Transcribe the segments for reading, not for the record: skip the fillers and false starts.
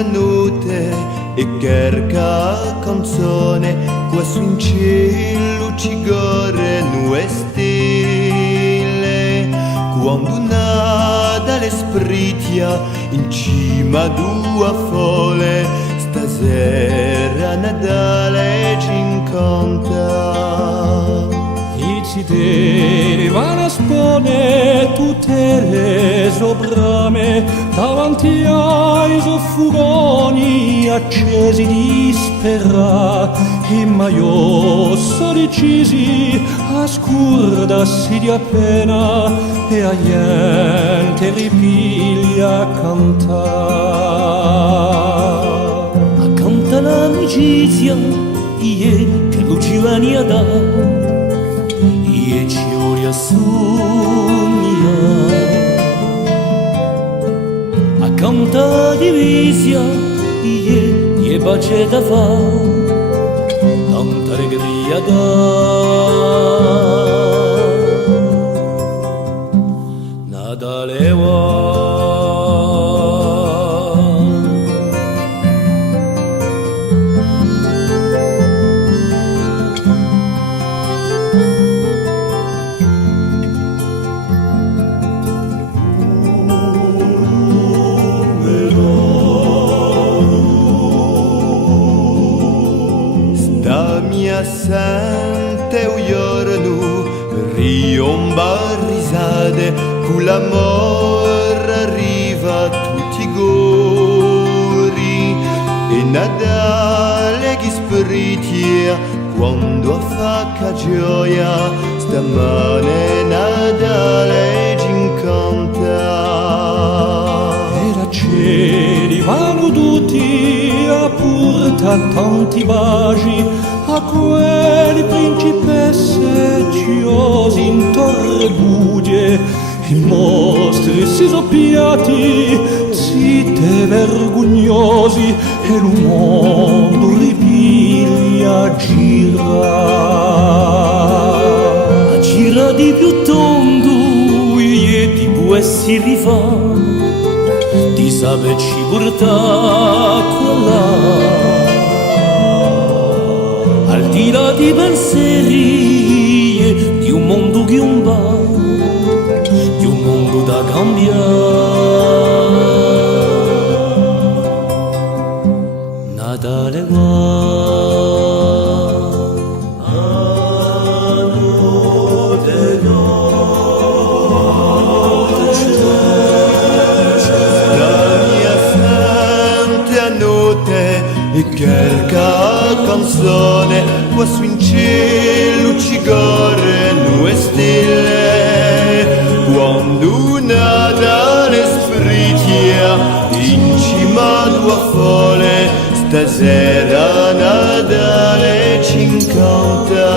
notte e qualche canzone qua su in cielo ci gore nu stelle quando nada l'espritia in cima due fole stasera Natale ci incanta si deve spone tutte le sobrame davanti ai soffugoni accesi di sperà e maiosso decisi a scurdarsi di appena e a niente ripiglia a cantare. A canta l'amicizia che Luciani ha dato e ci riassumia a canta divisia e bace da fa tanta allegria da Natale sente un giorno riomba risate con l'amore arriva a tutti i gori e Natale che spiritia quando fa che gioia stamane Natale ci incanta e da cieli vanno tutti a portare tanti baci a quelle principesse ciosi in torre bugie i mostri si soppiati zitte vergognosi e il mondo ripiglia gira di più tondo e ti può si rifà ti sape ci porta quella al di là di pensieri di un mondo che un va, di un mondo da cambiare. Natale va, notte la mia santa notte e qualche canzone qua su in cielo ci gore nu stelle quando Natale spritia in cima due fole stasera Natale ci incanta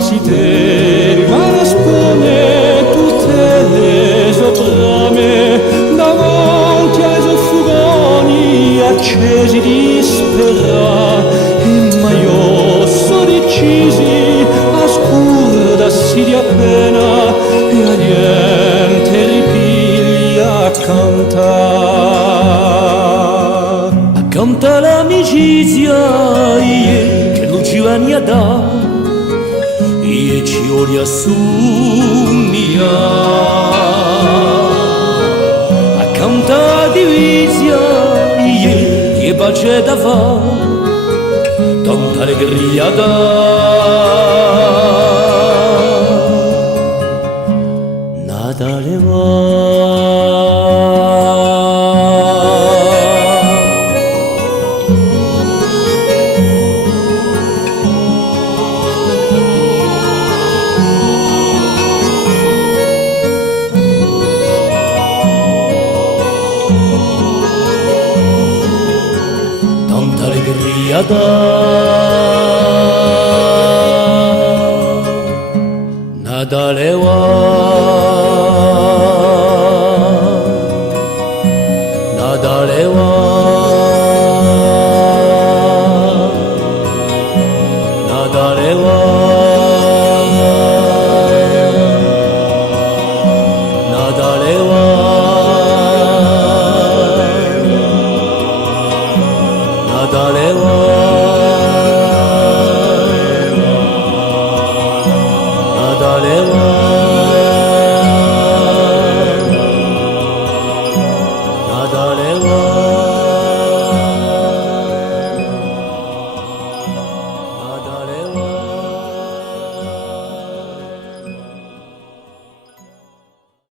si deve spone tutte le soprame davanti ai soffugoni accesi di sperà e maiosso decisi a scurdarsi di appena e a niente ripiglia a cantare. A canta l'amicizia che Luciani ha dato e ci riassumia a canta divisia che pace da fa tanta allegria da Natale tanta allegria da Natale Natale Natale Natale Nadale va, Nadale va, Nadale va.